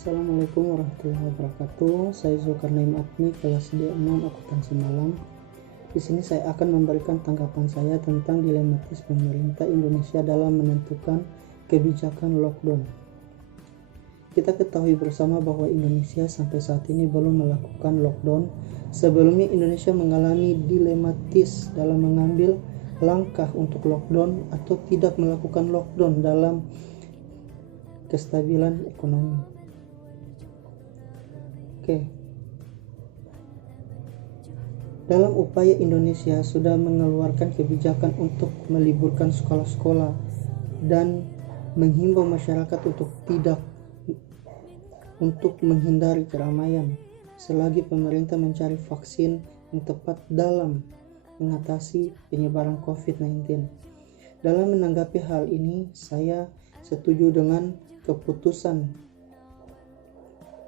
Assalamualaikum warahmatullahi wabarakatuh. Saya Zulkarnain Admi, kelas D6 akuntansi malam. Di sini saya akan memberikan tanggapan saya tentang dilematis pemerintah Indonesia dalam menentukan kebijakan lockdown. Kita ketahui bersama bahwa Indonesia sampai saat ini belum melakukan lockdown. Sebelumnya Indonesia mengalami dilematis dalam mengambil langkah untuk lockdown atau tidak melakukan lockdown dalam kestabilan ekonomi. Dalam upaya Indonesia sudah mengeluarkan kebijakan untuk meliburkan sekolah-sekolah dan menghimbau masyarakat untuk menghindari keramaian selagi pemerintah mencari vaksin yang tepat dalam mengatasi penyebaran COVID-19. Dalam menanggapi hal ini, saya setuju dengan keputusan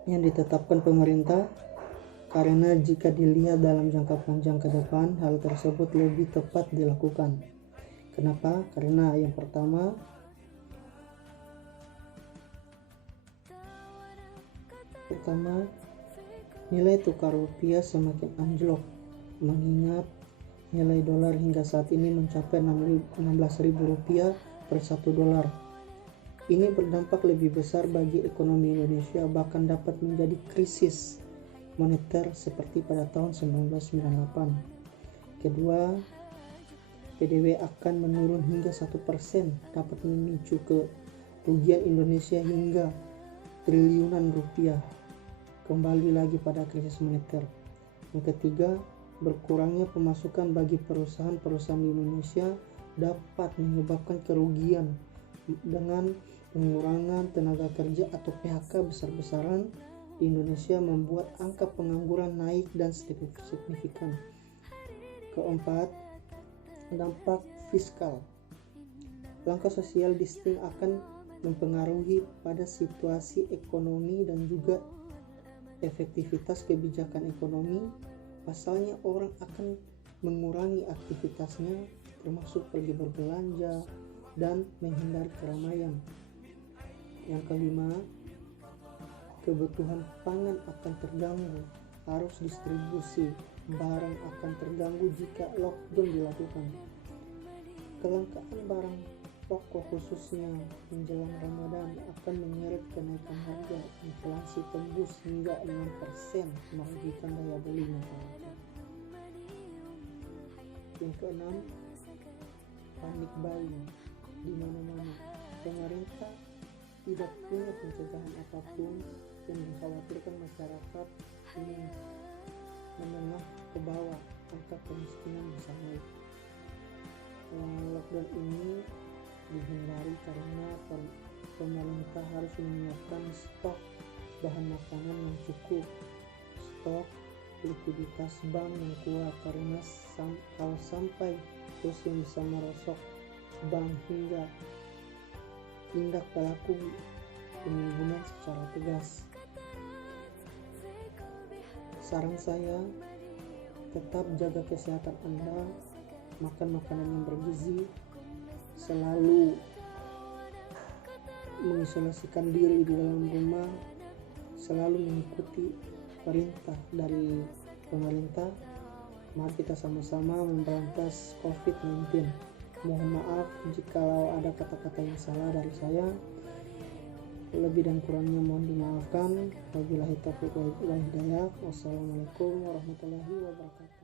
yang ditetapkan pemerintah, karena jika dilihat dalam jangka panjang ke depan, hal tersebut lebih tepat dilakukan. Kenapa? Karena yang pertama, nilai tukar rupiah semakin anjlok, mengingat nilai dolar hingga saat ini mencapai Rp16.000 per 1 dolar. Ini berdampak lebih besar bagi ekonomi Indonesia, bahkan dapat menjadi krisis moneter seperti pada tahun 1998. Kedua, PDB akan menurun hingga 1%, dapat memicu kerugian Indonesia hingga triliunan rupiah, kembali lagi pada krisis moneter. Yang ketiga, berkurangnya pemasukan bagi perusahaan-perusahaan di Indonesia dapat menyebabkan kerugian dengan pengurangan tenaga kerja atau PHK besar-besaran di Indonesia, membuat angka pengangguran naik dan signifikan. Keempat, dampak fiskal. Langkah social distancing akan mempengaruhi pada situasi ekonomi dan juga efektivitas kebijakan ekonomi. Pasalnya, orang akan mengurangi aktivitasnya, termasuk pergi berbelanja dan menghindari keramaian. Yang kelima, kebutuhan pangan akan terganggu, arus distribusi barang akan terganggu jika lockdown dilakukan. Kelangkaan barang pokok khususnya menjelang Ramadan akan menyeret kenaikan harga, inflasi tembus hingga 6%, merugikan daya beli masyarakat. Yang keenam, panik buying di mana-mana. Pemerintah tidak punya pencegahan apapun yang dikhawatirkan masyarakat ini menengah ke bawah, angka kemiskinan bisa naik. Lockdown ini dihindari karena pemerintah harus menyiapkan stok bahan makanan yang cukup, stok likuiditas bank yang kuat, karena kalau sampai terus yang bisa merosok bank hingga tindak pelaku penimbunan secara tegas. Saran saya, tetap jaga kesehatan Anda, makan makanan yang bergizi, selalu mengisolasikan diri di dalam rumah, selalu mengikuti perintah dari pemerintah. Mari kita sama-sama memberantas COVID-19. Mohon maaf jikalau ada kata-kata yang salah dari saya. Lebih dan kurangnya mohon dimaafkan. Wabillahi taufiq wal hidayah. Wassalamualaikum warahmatullahi wabarakatuh.